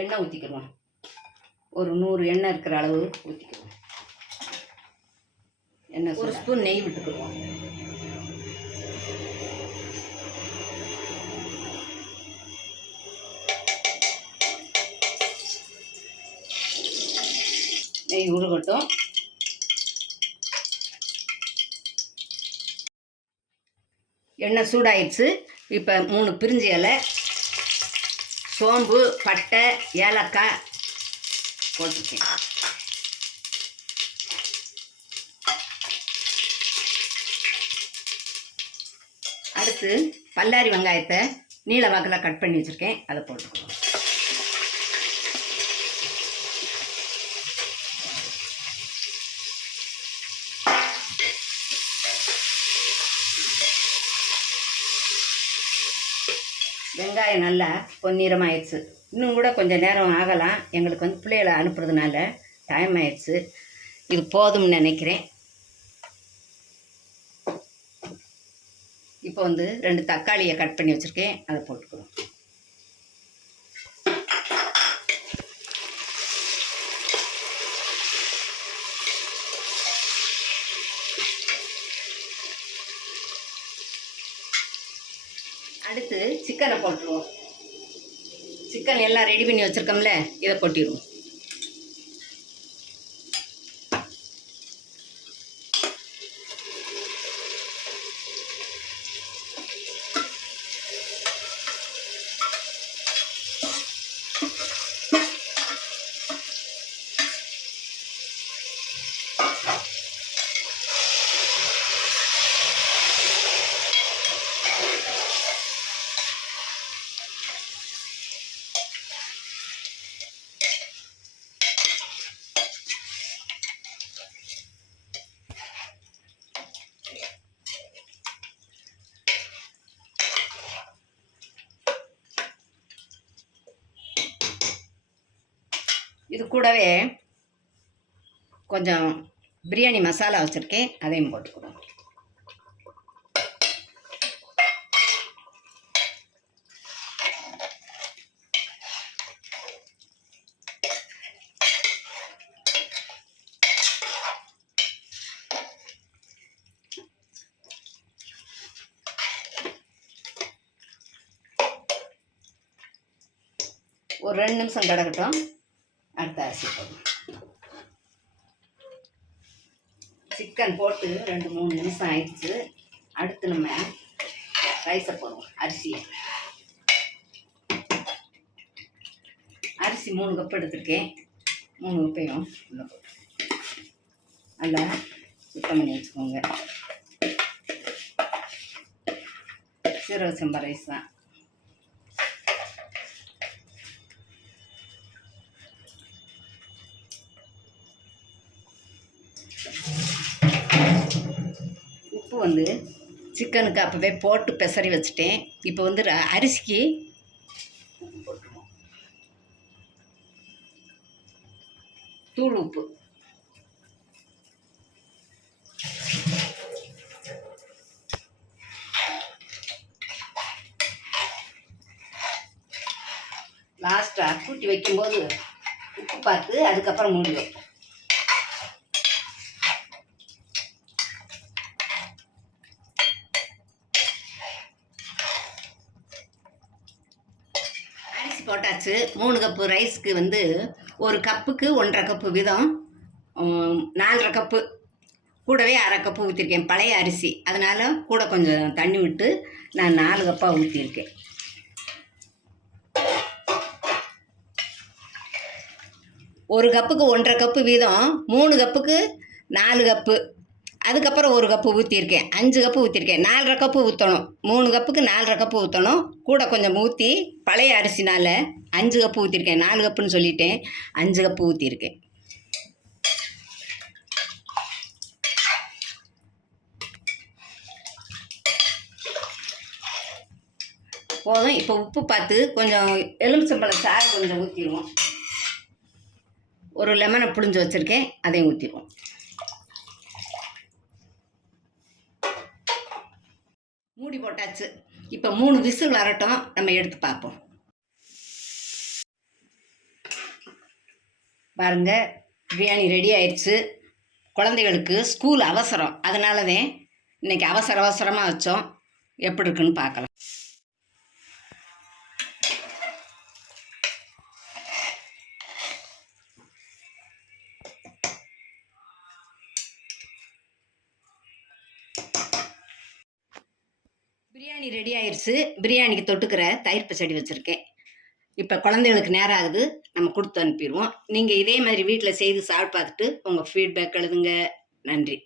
எண்ணெய் ஊற்றிக்கிடுவோம். ஒரு 100 எண்ணெய் இருக்கிற அளவு ஊற்றிக்கிடுவோம். எண்ணெய் ஒரு ஸ்பூன் நெய் விட்டுக்கிடுவோம். நெய் உருகட்டும். எண்ணெய் சூடாயிடுச்சு. இப்போ 3 பிரிஞ்சி இலை, சோம்பு, பட்டை, ஏலக்காய் போட்டுருக்கேன். அடுத்து பல்லாரி வெங்காயத்தை நீல வாக்கில் கட் பண்ணி வச்சுருக்கேன், அதை போட்டுக்குவோம். வெங்காயம் நல்லா பொன்னிறமாயிடுச்சு. இன்னும் கூட கொஞ்சம் நேரம் ஆகலாம். எங்களுக்கு வந்து பிள்ளைகளை அனுப்புறதுனால டைம் ஆயிடுச்சு. இது போதும்னு நினைக்கிறேன். இப்போ வந்து 2 தக்காளியை கட் பண்ணி வச்சுருக்கேன், அதை போட்டுக்கிறோம். அடுத்து சிக்கனை போட்டுருவோம். சிக்கன் எல்லாம் ரெடி பண்ணி வச்சுருக்கோம்ல, இதை கொட்டிடுவோம். இது கூடவே கொஞ்சம் பிரியாணி மசாலா வச்சுருக்கேன், அதையும் போட்டுக்கிறோம். ஒரு 2 நிமிஷம் கிடக்கட்டும். அடுத்த அரிசி போடும். சிக்கன் போட்டு 2-3 நிமிஷம் ஆயிடுச்சு. அடுத்து நம்ம ரைஸை போடுவோம். அரிசி 3 கப் எடுத்துருக்கேன். 3 கப்பையும் உள்ள போட்டு நல்லா சுத்தம் பண்ணி வச்சுக்கோங்க. சீரக சம்பா ரைஸ் தான். உப்பு வந்து சிக்கனுக்கு அப்போவே போட்டு பெசரி வச்சுட்டேன். இப்போ வந்து அரிசிக்கு உப்பு போட்டுருவோம். தூள் உப்பு. லாஸ்ட்டாக கூட்டி வைக்கும்போது உப்பு பார்த்து அதுக்கப்புறம் மூடி வைப்போம். போட்டாச்சு. 3 கப்பு ரைஸ்க்கு வந்து 1 கப்புக்கு 1.5 கப்பு வீதம் 4.5 கப்பு, கூடவே 1/2 கப்பு ஊற்றிருக்கேன். பழைய அரிசி, அதனால் கூட கொஞ்சம் தண்ணி விட்டு நான் 4 கப்பாக ஊற்றிருக்கேன். ஒரு கப்புக்கு 1.5 கப்பு வீதம் 3 கப்புக்கு 4 கப்பு, அதுக்கப்புறம் 1 கப்பு ஊற்றிருக்கேன். 5 கப்பு ஊற்றிருக்கேன். 4.5 கப்பு ஊற்றணும். 3 கப்புக்கு 4.5 கப்பு ஊற்றணும். கூட கொஞ்சம் ஊற்றி பழைய அரிசினால் 5 கப்பு ஊற்றிருக்கேன். 4 கப்புன்னு சொல்லிட்டேன், 5 கப்பு ஊற்றிருக்கேன். போதும். இப்போ உப்பு பார்த்து கொஞ்சம் எலுமிச்சம்பழம் சாறு கொஞ்சம் ஊற்றிடுவோம். ஒரு லெமனை புழிஞ்சு வச்சுருக்கேன், அதையும் ஊற்றிடுவோம். மூடி போட்டாச்சு. இப்போ 3 விசில் வரட்டும், நம்ம எடுத்து பார்ப்போம். பாருங்க, பிரியாணி ரெடி ஆயிடுச்சு. குழந்தைகளுக்கு ஸ்கூல் அவசரம், அதனால தான் இன்னைக்கு அவசர அவசரமாக வச்சோம். எப்படி இருக்குன்னு பார்க்கலாம். பிரியாணி ரெடி ஆயிடுச்சு. பிரியாணிக்கு தொட்டுக்கிற தயிர் பச்சடி வச்சுருக்கேன். இப்போ குழந்தைகளுக்கு நேரம் ஆகுது, நம்ம கொடுத்து அனுப்பிடுவோம். நீங்கள் இதே மாதிரி வீட்டில் செய்து சாப்பிட்டு பார்த்துட்டு உங்கள் ஃபீட்பேக் எழுதுங்க. நன்றி.